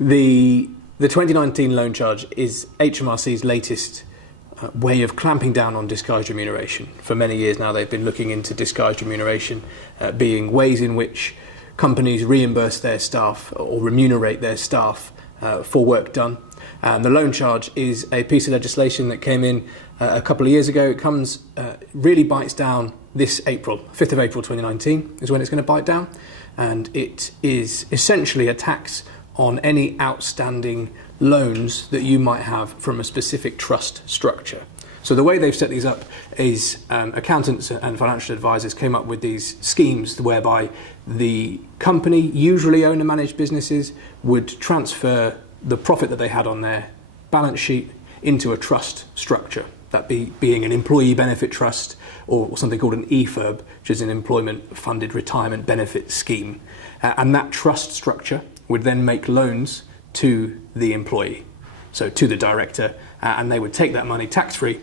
The 2019 loan charge is HMRC's latest way of clamping down on disguised remuneration. For many years now, they've been looking into disguised remuneration, being ways in which companies reimburse their staff or remunerate their staff for work done. And the loan charge is a piece of legislation that came in a couple of years ago. It really bites down this April, 5th of April 2019 is when it's going to bite down. And it is essentially a tax on any outstanding loans that you might have from a specific trust structure. So the way they've set these up is accountants and financial advisors came up with these schemes whereby the company, usually owner-managed businesses, would transfer the profit that they had on their balance sheet into a trust structure, that being an employee benefit trust or something called an EFERB, which is an employment funded retirement benefit scheme. And that trust structure would then make loans to the employee, so to the director, and they would take that money tax-free,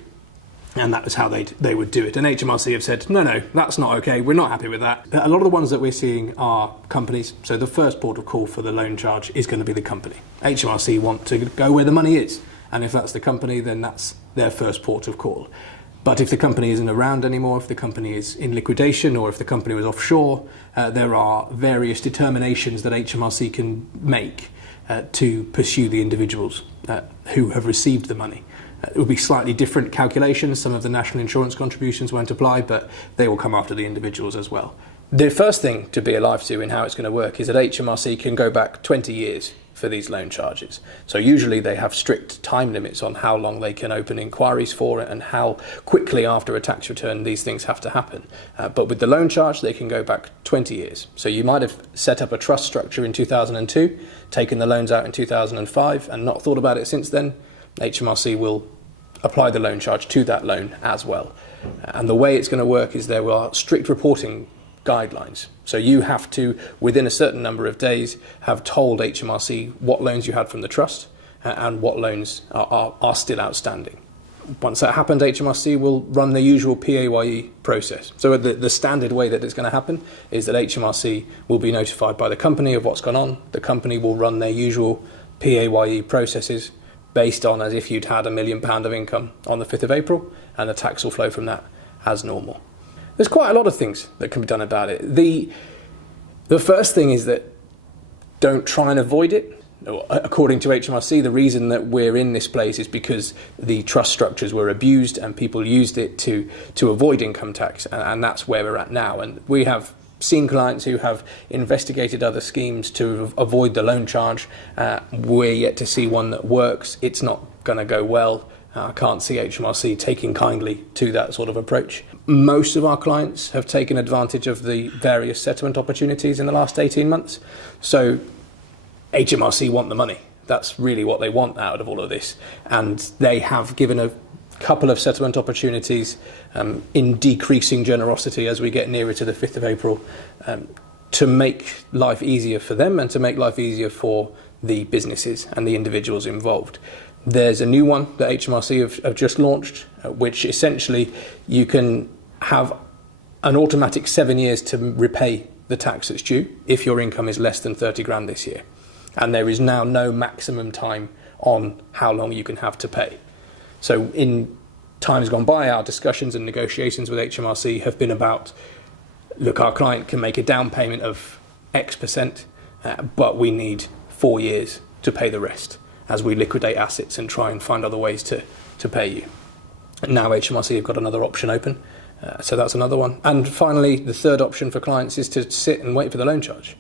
and that was how they would do it. And HMRC have said, no, that's not okay, we're not happy with that. A lot of the ones that we're seeing are companies, so the first port of call for the loan charge is going to be the company. HMRC want to go where the money is, and if that's the company, then that's their first port of call. But if the company isn't around anymore, if the company is in liquidation, or if the company was offshore, there are various determinations that HMRC can make to pursue the individuals who have received the money. It will be slightly different calculations. Some of the national insurance contributions won't apply, but they will come after the individuals as well. The first thing to be alive to in how it's going to work is that HMRC can go back 20 years for these loan charges. So usually they have strict time limits on how long they can open inquiries for it and how quickly after a tax return these things have to happen. But with the loan charge, they can go back 20 years. So you might have set up a trust structure in 2002, taken the loans out in 2005 and not thought about it since then. HMRC will apply the loan charge to that loan as well. And the way it's going to work is there are strict reporting guidelines. So you have to, within a certain number of days, have told HMRC what loans you had from the trust and what loans are still outstanding. Once that happens, HMRC will run the usual PAYE process. So the standard way that it's going to happen is that HMRC will be notified by the company of what's gone on. The company will run their usual PAYE processes based on as if you'd had £1 million of income on the 5th of April, and the tax will flow from that as normal. There's quite a lot of things that can be done about it. The first thing is that don't try and avoid it. According to HMRC, the reason that we're in this place is because the trust structures were abused and people used it to avoid income tax, and that's where we're at now. And we have seen clients who have investigated other schemes to avoid the loan charge. We're yet to see one that works. It's not going to go well. I can't see HMRC taking kindly to that sort of approach. Most of our clients have taken advantage of the various settlement opportunities in the last 18 months. So HMRC want the money. That's really what they want out of all of this. And they have given a couple of settlement opportunities in decreasing generosity as we get nearer to the 5th of April to make life easier for them and to make life easier for the businesses and the individuals involved. There's a new one that HMRC have just launched, which essentially you can have an automatic 7 years to repay the tax that's due if your income is less than 30 grand this year. And there is now no maximum time on how long you can have to pay. So in times gone by, our discussions and negotiations with HMRC have been about, look, our client can make a down payment of X%, but we need 4 years to pay the rest as we liquidate assets and try and find other ways to pay you. And now HMRC have got another option open, so that's another one. And finally, the third option for clients is to sit and wait for the loan charge.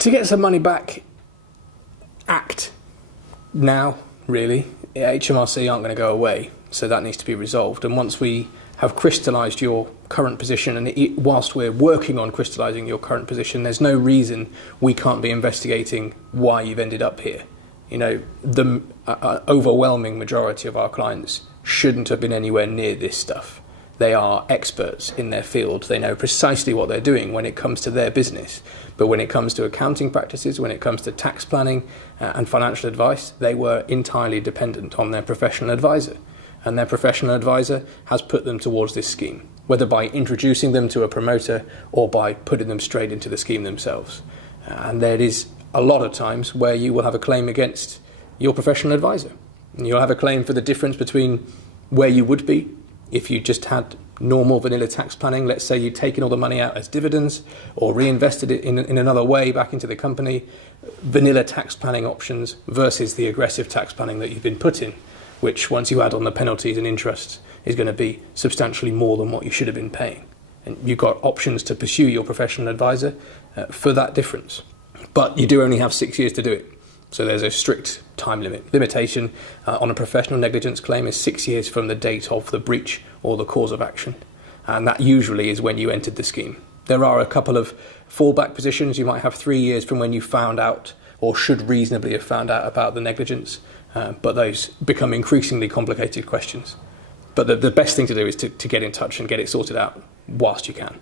To get some money back, act now, really. HMRC aren't going to go away, so that needs to be resolved. And once we have crystallised your current position, and whilst we're working on crystallising your current position, there's no reason we can't be investigating why you've ended up here. You know, the overwhelming majority of our clients shouldn't have been anywhere near this stuff. They are experts in their field. They know precisely what they're doing when it comes to their business. But when it comes to accounting practices, when it comes to tax planning and financial advice, they were entirely dependent on their professional advisor. And their professional advisor has put them towards this scheme, whether by introducing them to a promoter or by putting them straight into the scheme themselves. And there is a lot of times where you will have a claim against your professional advisor. And you'll have a claim for the difference between where you would be if you just had normal vanilla tax planning. Let's say you'd taken all the money out as dividends or reinvested it in another way back into the company. Vanilla tax planning options versus the aggressive tax planning that you've been put in, which once you add on the penalties and interest is going to be substantially more than what you should have been paying. And you've got options to pursue your professional advisor for that difference. But you do only have 6 years to do it. So there's a strict time limitation on a professional negligence claim is 6 years from the date of the breach or the cause of action. And that usually is when you entered the scheme. There are a couple of fallback positions. You might have 3 years from when you found out or should reasonably have found out about the negligence. But those become increasingly complicated questions. But the best thing to do is to get in touch and get it sorted out whilst you can.